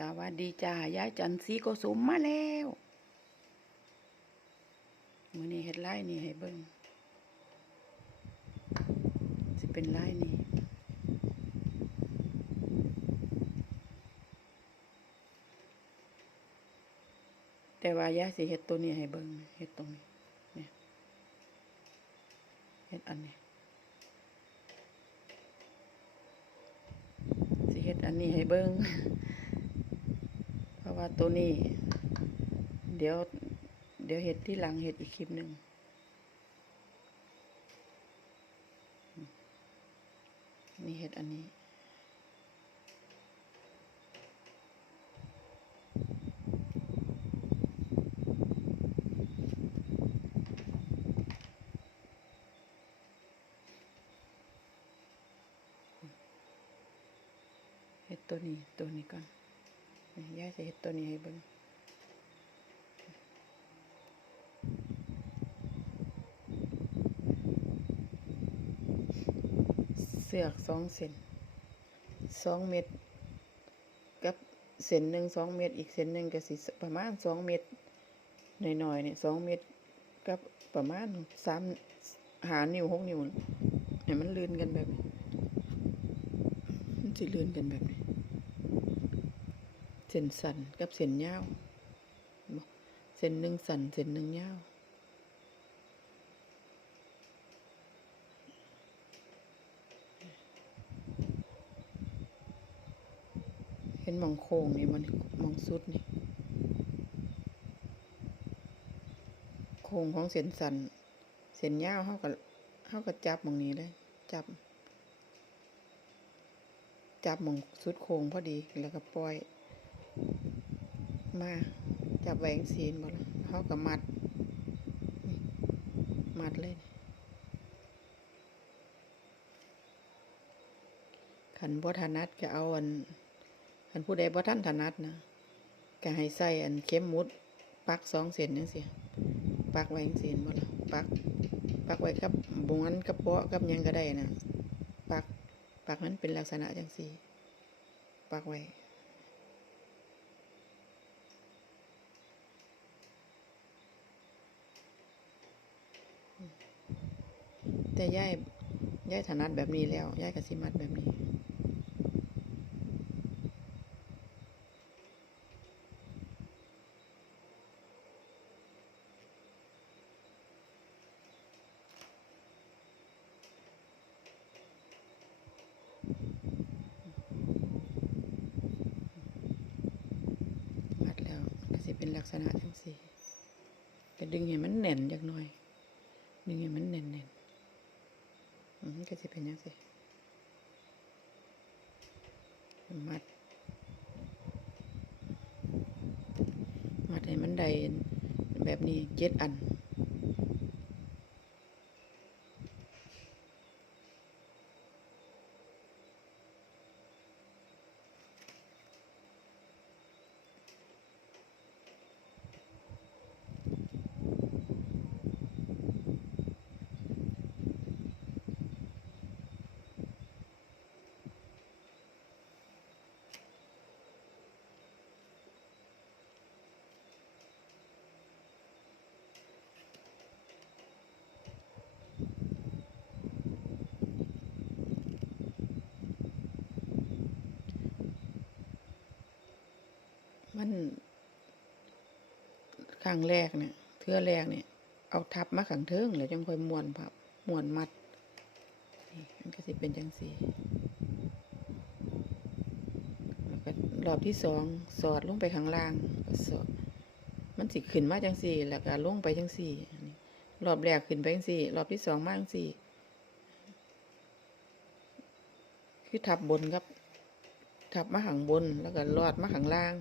สวัสดีจ้ายายจันทร์สีโกสุมมาแล้วมือนี้เฮ็ดไล่นี่ให้เบิ่งสิเป็นไล่นี่แต่ว่ายายสิเฮ็ดตัวนี้ให้เบิ่งเฮ็ดตรงนี้เนี่ยเฮ็ดอันนี้สิเฮ็ดอันนี้ให้เบิ่งะว่าตัวนี้ เดี๋ยว เดี๋ยวเฮ็ดที่หลังเฮ็ดอีกคลิปหนึ่งนี่เฮ็ดอันนี้เฮ็ดตัวนี้ตัวนี้ก่อน ยายจะเฮ็ดตัวนี้ให้เบิ่งเสือกสองเส้นสองเม็ดกับเส้นหนึ่งสองเม็ดอีกเส้นหนึ่งก็สิประมาณสองเม็ดหน่อยๆเนี่ยสองเม็ดกับประมาณสามหานิ้วหกนิ้วให้มันลื่นกันแบบนี้มันสิลื่นกันแบบนี้ ส้นสันกับเส้นยาวเส้นหนึ่งสันเส้นหนึ่งยาวเห็นมองโค้งนี่มันมองสุดนี่โค้งของเส้นสันเส้นยาวเฮาก็เฮาก็จับมองนี้เลยจับ จับมองสุดโค้งพอดีแล้วก็ปล่อย มา จับแหว่งซีนบ่ละเขาก็มัดมัดเลยขันบ่ถนัดก็เอาอันขันผู้ใดบ่ท่านถนัดนะก็ให้ใส่อันเข็มมุด ปักสองเส้นจังซี่ปักไว้จังซี่บ่ละปัก ปักไว้กับบ้นกับเปาะกับยังก็ได้นะปักปักมันเป็นลักษณะจังซี่ปักไว้ แต่ยายยายถนัดแบบนี้แล้วยายก็สิมัดแบบนี้ มัดแล้วก็สิเป็นลักษณะจังซี่ก็ดึงให้มันแน่นจักหน่อย ดึงให้มันแน่นๆอื มก็จะเป็นยังซี่มัด มัดให้มันได้แบบนี้เจ็ดอัน ครั้งแรกเนี่ยเทื่อแรกเนี่ยเอาทับมาขังเทิงแล้วจังค่อยม้วนพับม้วนมัดนี่มันก็สิเป็นจังสีก็รอบที่สองสอดลงไปข้างล่างก็สอดมันสิขึ้นมาจังสี่แล้วก็ลงไปจังสี่รอบแรกขึ้นไปจังสี่ รอบที่สองมาจังสี่ คือทับบนครับ ทับมาข้างบนแล้วก็ลอดมาข้างล่าง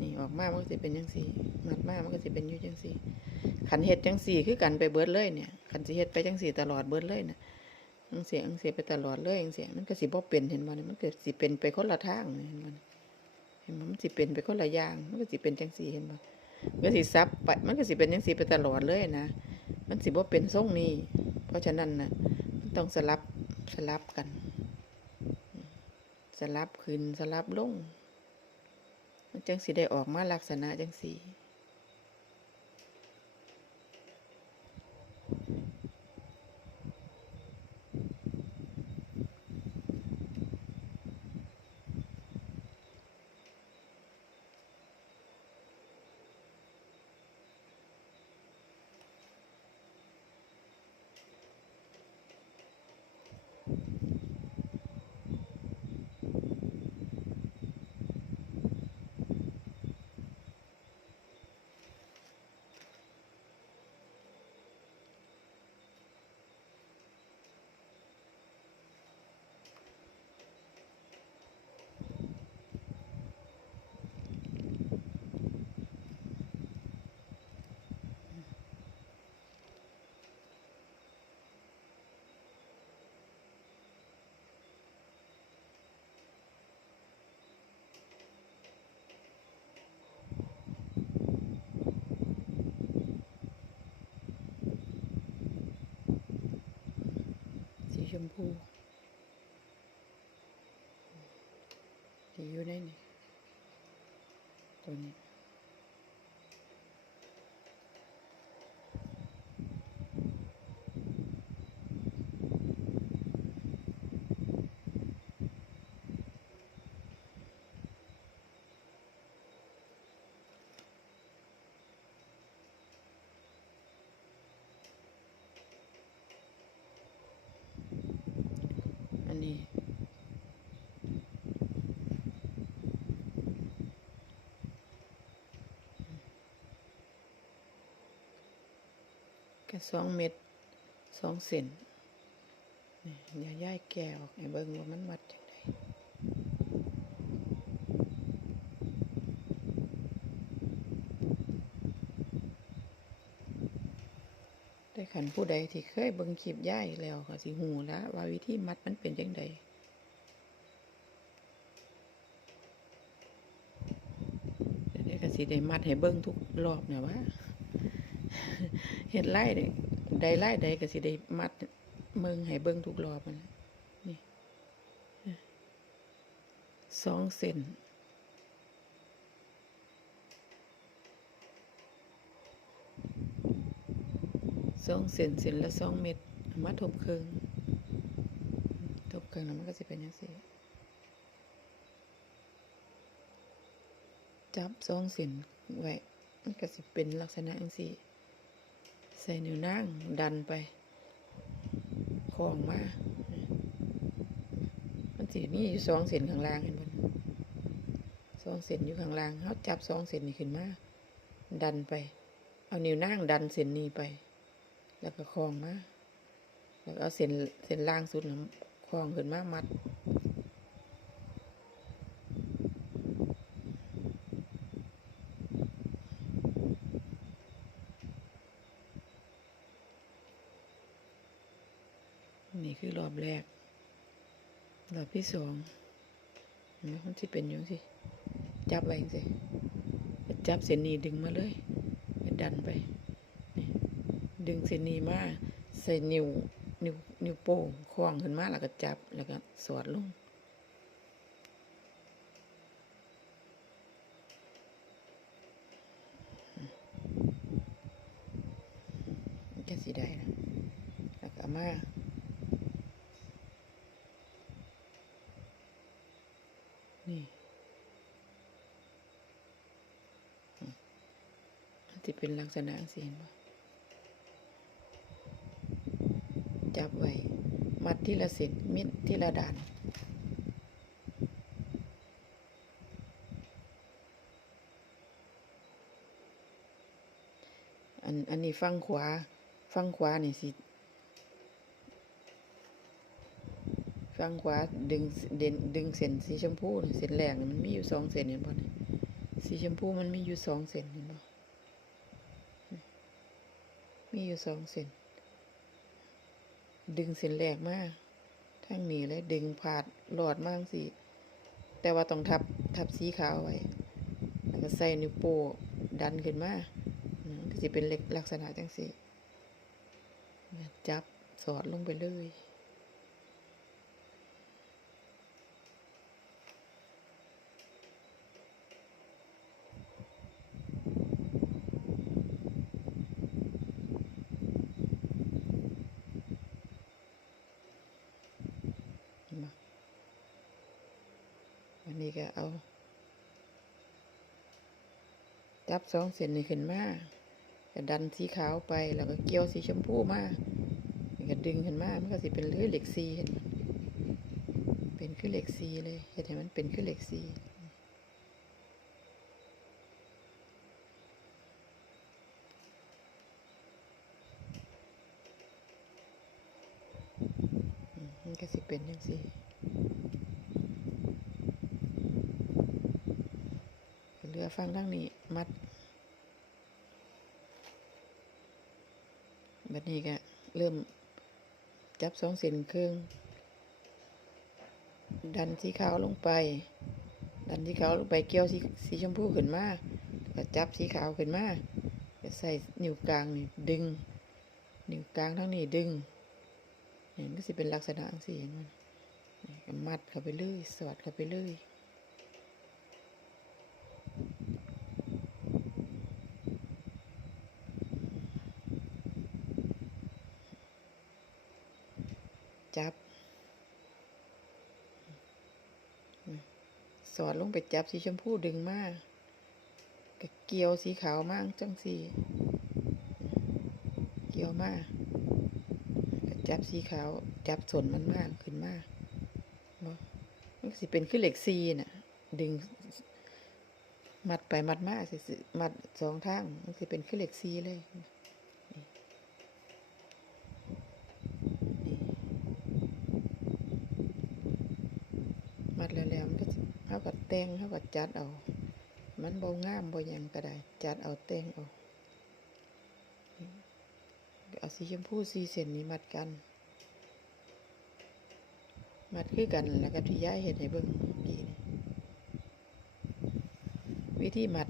นี่ออกมามันก็จะเป็นจังสี่มัดมามันก็จะเป็นอยู่จังสี่ขันเฮ็ดจังสี่คือกันไปเบิดเลยเนี่ยขันสิเฮ็ดไปจังสี่ตลอดเบิดเลยนะจังเสียจังเสียไปตลอดเลยจังเสียมันก็สิบ่เป็นเห็นบ่เนี่ยมันเก็สิเป็นไปคนละทางเห็นบ่เนี่ยเห็นบ่มันสิเป็นไปคนละอย่าง มันก็สิเป็นจังสี่เห็นมันก็สิซับไปมันก็สิเป็นจังสี่ไปตลอดเลยนะมันสิบ่เป็นทรงนี้เพราะฉะนั้นนะมันต้องสลับสลับกัน สลับขึ้นสลับลง จังสีได้ออกมาลักษณะจังสีสีช มพูที่อยู่ในนี่ตัวนี้ อันนี้ แก็สองเม็ดสองเซนนี่เดี๋ยวย่ายแก้ออกให้เบิ่งว่ามันวัดจังไดแต่ขันผู้ใดที่เคยเบิ่งคลิปย่ายแล้วก็สิหูแล้วว่าวิธีมัดมันเป็นจังไดเดี๋ยวก็สิได้มัดให้เบิ่งทุกรอบเนี่ยว่า เฮ็ดไล่ได้ได้ไล่ใดก็สิได้มัดเมืองให้เบิ่งทุกรอบมันนี่สองเซนสองเซนเซนละสองเม็ดเอามาทบเครื่องทบเครื่องแล้วมันก็สิเป็นจังซี่จับสองเซนไว้มันก็สิเป็นลักษณะจังซี่ ใส่นิ้วนางดันไปคล้องมา มันสิมีอยู่สองเส้นข้างล่างเห็นบ่สองเส้นอยู่ข้างล่างเขาจับสองเส้นนี้ขึ้นมา ดันไป เอานิ้วนางดันเส้นนี้ไป แล้วก็คล้องมา แล้วเอาเส้นเส้นล่างสุดนะคล้องขึ้นมามัด นี่คือรอบแรก รอบที่สองมันจะเป็นอยังสิจับไว้สิจับเส้นนี้ดึงมาเลยดันไป ดึงเส้นนี้มาใส่นิ้วนิ้วนิ้วโป้งคล้องขึ้นมาแล้วก็จับแล้วก็สอดลง มันจะสีได้นะแล้วก็เอามา นี่อืม มันจะเป็นลักษณะสีเห็นบ่จับไว้ มัดที่ละเศษมิดที่ละด่านอันอันนี้ฟังขวาฟังขวานี่สิฟังขวาดึงเด่นดึงเส้นสีชมพูเส้นแรกนี่มันมีอยู่สองเส้นเห็นป่ะนี่สีชมพูมันมีอยู่สองเส้นเห็นป่ะ มีอยู่สองเส้น ดึงเส้นแรกมาทั้งนี้เลยดึงผาดหลอดมากสิแต่ว่าต้องทับทับสีขาวไว้ แล้วก็ใส่นิ้วโป้ดันขึ้นมาก็จะเป็นเล็กลักษณะจังสีจับสอดลงไปเลย น นนี้ก็เอา จับสองเส้นนี้ขึ้นมาก็ดันสีขาวไปแล้วก็เกี่ยวสีชมพูมาแล้วก็ดึงขึ้นมามันก็สิเป็นคือเหล็กซีเห็นเป็นคือเหล็กซีเลยเห็นให้มันเป็นคือเหล็กซีอืมมันก็สิเป็นอย่างซี่เหลือ ฟังทางนี้มัดแบัดนี้ก็เริ่มจับสองเส้นครึ่ง ดันสีขาวลงไป ดันสีขาวลงไปเกี่ยวสีสีชมพูขึ้นมาก็จับสีขาวขึ้นมาก็ใส่นิ้วกลางนี่ดึง นิ้วกลางทั้งนี้ดึงเห็นก็สิเป็นลักษณะจังซี่เห็นมันมัดเข้าไปเลยสอดเข้าไปเลย จับอืมสอดล งไปจับสีชมพูดึงมากกเกียวสีขาวมากจังสีเกียวมากกจับสีขาวจับส่วนมันมากขึ้นมากมันสิเป็นขึ้นเหล็กซีน่ะ ดึง มัดไปมัดมาสิมัดสองทางมันสิเป็นขึ้นเหล็กซีเลย มัดแล้วแล้วมันก็สิเท่ากับแต่งเท่ากับ จัดเอา มันบ่งามบ่ยังก็ได้ จัดเอาเต่งเอาเอาสีชมพูสีเส้นนี้มัดกัน มัดคือกันแล้วก็ที่ย้ายเห็ดให้เบิ่งกี่วิธีมัด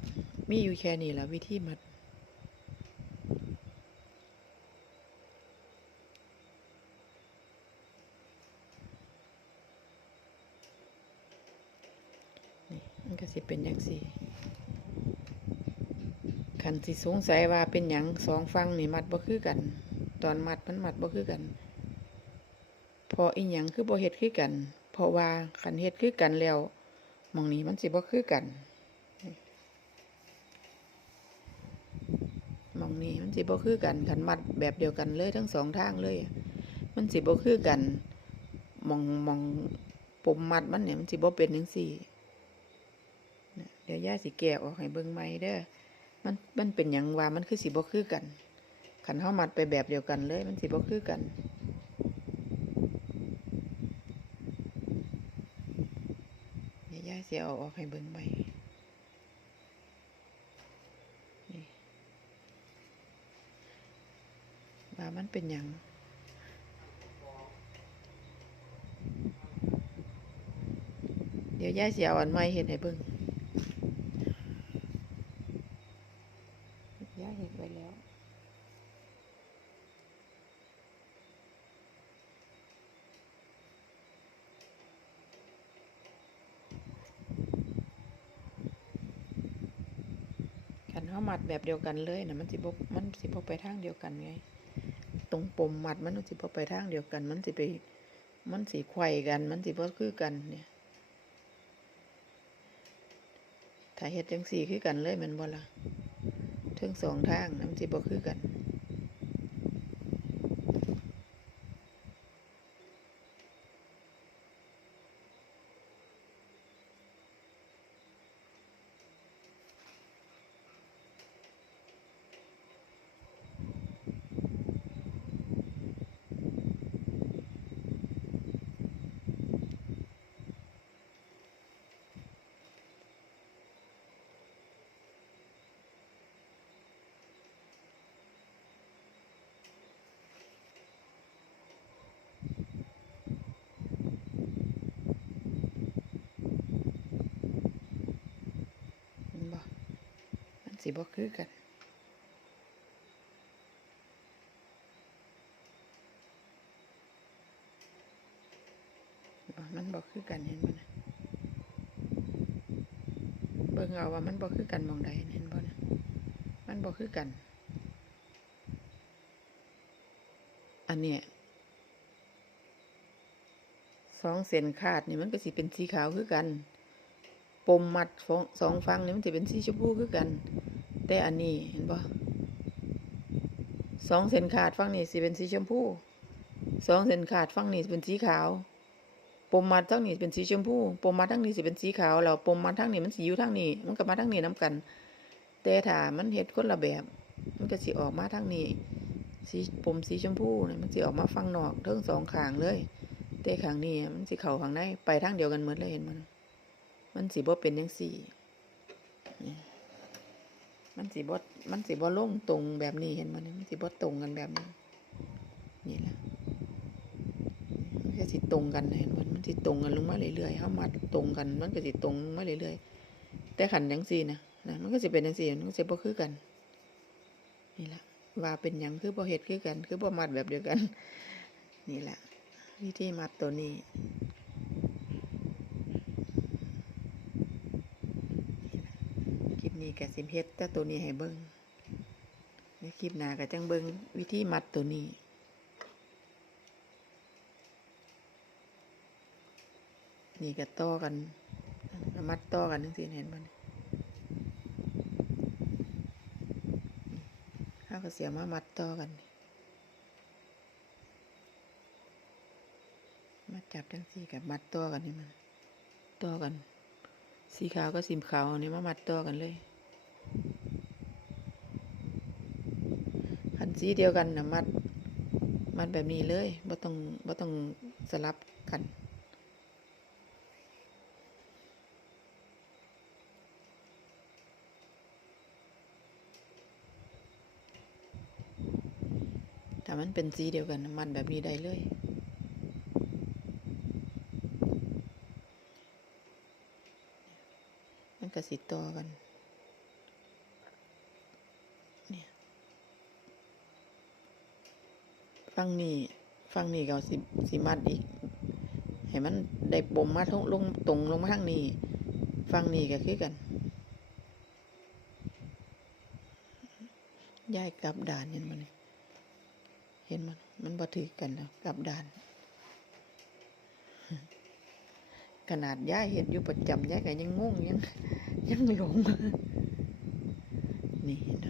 มีอยู่แค่นี้แหละวิธีมัด ก็สิเป็นอย่างสี่ขันสิสงสัยว่าเป็นอย่างสองฟังนี่มัดบ่คือกัน ตอนมัดมันมัดบ่คือกัน พออีหยังคือบ่เฮ็ดคือกัน เพราะว่าขันเฮ็ดคือกันแล้วมองนี้มันสิบ่คือกันมองนี้มันสิบ่คือกันขันมัดแบบเดียวกันเลยทั้งสองทางเลย มันสิบ่คือกันมองมองปมมัดมันเนี่ยมันสิบ่เป็นจังซี่ เดี๋ยวย่าสิแกะออกให้เบิ่งใหม่เด้อมันมันเป็นหยังว่ามันคือสิบ่คือกันขันเฮามัดไปแบบเดียวกันเลย มันสิบ่คือกันเดี๋ยวย่าสิเอาออกให้เบิ่งใหม่ว่ามันเป็นหยังเดี๋ยวย่าสิเอาอันใหม่เฮ็ดให้เบิ่ง ย่าเห็นไว้แล้ว ขัน เขามัดแบบเดียวกันเลยนะมันสิบมันสิบไปทางเดียวกันไง ตรงปมมัดมันสิบไปทางเดียวกัน มันสิไป มันสีไข่กัน มันสิบคือกันเนี่ยถ้าเฮ็ดจังสี่คือกันเลยมันบ่ละทั้งสองทางน้ำสิบ่คือกัน สิบ่คือกัน มันบ่คือกันเห็นบ่นะเบิ่งเอาว่ามันบ่คือกันมองใดเห็นบ่นะมันบ่คือกัน อันเนี้ยสองเส้นขาดนี่มันก็สิเป็นสีขาวคือกัน ปมมัดสองสองฝั่งนี่มันจะเป็นสีชมพูคือกัน แต่อันนี้เห็นปะสองเส้นขาดฝั่งนี้สิเป็นสีชมพูสองเส้นขาดฝั่งนี้เป็นสีขาว ปมมัดทั้งนี้เป็นสีชมพูปมมัดทั้งนี้สิเป็นสีขาวแล้วปมมัดทั้งนี้มันสีอยู่ทั้งนี้ มันก็มาทั้งนี้น้กัน แต่ถ้ามันเฮ็ดคนละแบบ มันก็สิออกมาทั้งนี้สีปมสีชมพูเนี่ยมันสิออกมาฝั่งนอกทั้งสองข้างเลย แต่ข้างนี้มันสิเข้าข้างในไปทางเดียวกันเหมดเลยเห็นมัน มันสิบ่เป็นจังซี่นี่ มันสิบ่มันสิบ่ลงตรงแบบนี้เห็นมันมันสิบ่ตรงกันแบบนี้ นี่แหละมันก็สิตรงกันเห็นมันมันสิตรงกันลงมาเรื่อยๆเฮามัดตรงกัน มันก็สิตรงมาเรื่อยๆแต่ขันจังซี่นะนะ มันก็สิเป็นจังซี่มันก็สิบ่คือกัน นี่แหละว่าเป็นยังคือบ่เฮ็ดคือกัน คือบ่มัดแบบเดียวกัน นี่แหละวิธีมัดตัวนี้ คลิปนี้ กสิเฮ็ดแต่ตัวนี้ให้เบิ่งในคลิปหน้าก็จังเบิ่งวิธีมัดตัวนี้นี่ก็ต่อกันมัดต่อกันจังซี่เห็นบ่นี่เฮาก็เสียมามัดต่อกันมาจับจังซี่กับมัดต่อกันนี่มันต่อกัน สีขาวก็สีขาวนนี้มามัดต่อกันเลย คันสีเดียวกันนะมัด มัดแบบนี้เลยบ่ต้องบ่ต้องสลับกันถ้ามันเป็นสีเดียวกันมัดแบบนี้ได้เลย มันก็สิต่อกัน เนี่ย ฟังนี่ฟังนี่ก็สิสิมัดอีกให้มันได้ปมมาทงลงตรงลงมาทางนี้ฟังนี่ก็คือกันย้ายกลับด่านเห็นมันนี่เห็นมันมันบ่ถือกันแล้วกลับด่าน ขนาดย้ายเห็นอยู่ประจำย้ายก็ยังงงยังยังหลงนี่เห็นไหม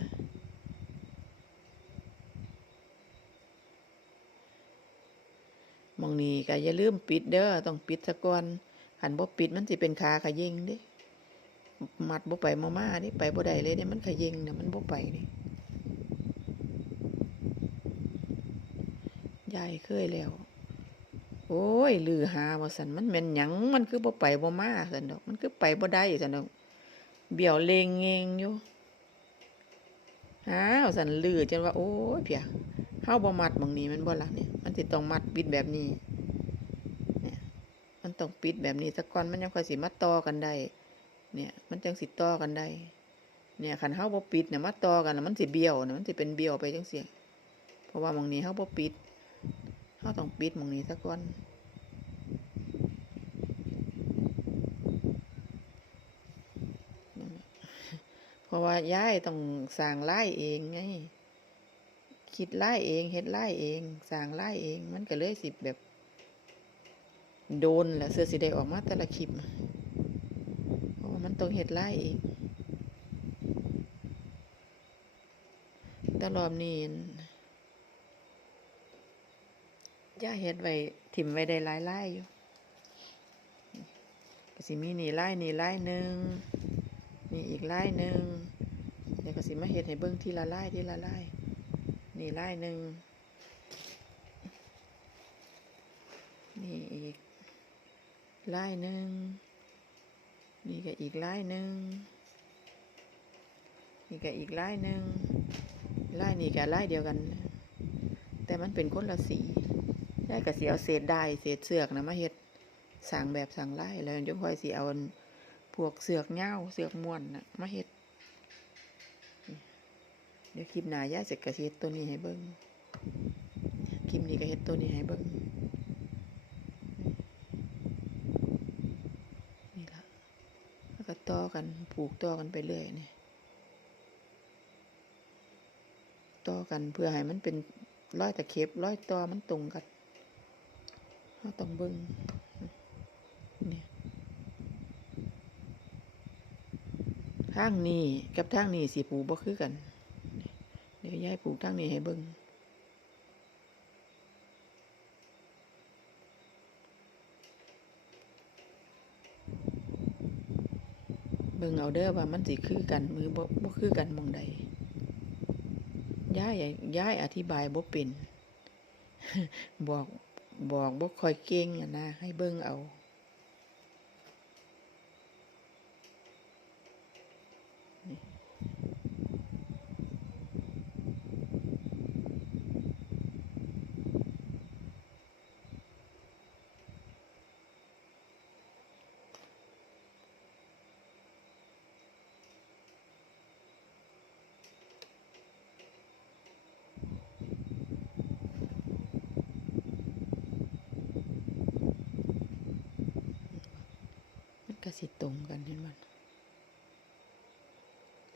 ม องนี่ก็อย่าลืมปิดเด้อต้องปิดซะก่อนหันบ่ปิดมันสิเป็นขาขะเยงเด้มัดบ่ไปมามานี่ไปบ่ได้เลยเนี่ยมันขะเยงเนี่ยมันบ่ไปนี่ยายเคยแล้ว โอ้ยลือหาว่าสันมันแม่นหยังมันคือบ่ไปบ่มาสันดอก มันคือไปบ่ได้สันดอกเบี่ยวเลงเงงอยู่อ้าวสันลือจนว่า โอ้ยเพีย เฮาบ่มัดหมองนี้มันบ่ละเนี่ยมันสิดต้องมัดปิดแบบนี้เนี่ยมันต้องปิดแบบนี้ซะก่อนมันยังค่อยสิมาต่อกันได้ เนี่ย มันจังสิต่อกันได้ เนี่ยคันเฮาบ่ปิดเนี่ยมาต่อกันมันสิเบี้ยวน่ะมันสิเป็นเบี้ยวไปจังซี่เพราะว่าหมองนี้เฮาบ่ปิดเฮาต้องปิดหมองนี้ซะก่อนเพราะว่าย้ายต้องสร้างไล่เองไง คิดไล่เองเฮ็ดไล่เองสร้างไล่เอง มันก็เลยสิแบบ โดนแหละเสื้อสีได้ออกมาแต่ละคลิปเพราะว่ามันต้องเฮ็ดไล่เองแต่รอบนี้ย่าเฮ็ดไว้ถิ่มไว้ได้หลายไล่อยู่ก็สิมีนี่ไล่นี่ไล่หนึ่งนี่อีกไล่หนึ่งเดี๋ยวก็สิมาเฮ็ดให้เบิ่งทีละไล่ทีละไล่ นี่ไล่หนึ่ง นี่อีกไล่หนึ่ง นี่ก็อีกไล่หนึ่ง นี่ก็อีกไล่หนึ่งไล่นี่ก็ไล่เดียวกัน แต่มันเป็นคนละสีได้ก็สิเอาเศษได้เศษเสือกนะมาเฮ็ดสั่งแบบสั่งไล่แล้วยวค่อยสิเอาพวกเสือกเง้าเสือกม้วนนะมาเฮ็ด ดี๋ยวคลิปหน้าย่าเสร็จก็สิเฮ็ดตัวนี้ให้เบิ่งคลิปนี้ก็เฮ็ดตัวนี้ให้เบิ่งนี่ละแล้วก็ต่อกันผูกต่อกันไปเรื่อยนี่ต่อกันเพื่อให้มันเป็นร้อยตะเข็บร้อยต่อมันตรงกันเราต้องเบิ่งนี่ทางนี้กับทางนี้สิปลูกบ่คือกัน ยวยายปลูกทางนี้ให้เบิ่งเบิ่งเอาเด้อว่ามันสิคือกันมือบ่บ่คือกันมองใดยายยายอธิบายบ่เป็นบอกบอกบ่ค่อยเก่งอะนะให้เบิ่งเอา มันก็สิตรงกันเห็นมัน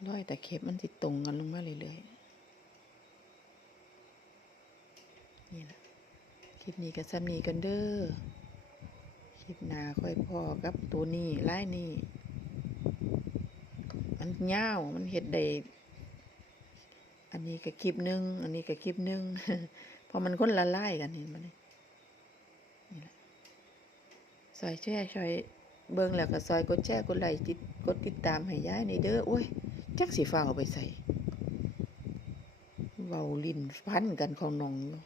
ร้อยแต่เข็บมันสิดตรงกันลงมาเรื่อยๆ นี่แหละคลิปนี้ก็ซ้ำนี้กันเด้อ คลิปหน้าค่อยพอกับตัวนี้ไล่นี่ มันยาวมันเห็ดได้อันนี้ก็คลิปหนึ่งอันนี้ก็คลิปหนึ่งพอมันคนละไล่กันเห็นมันนี่นี่แหละซอยแช่ซอยเบิ่งแล้วก็ซอยกดแชร์กดไลค์ติดกดติดตามให้ย้ายในเด้อโอ้ย จักสีฟ้าเอาไปใส่เบาลิ้นพันกันของน้องอยู่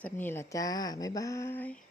สับนี้ละจ้า บ๊ายบาย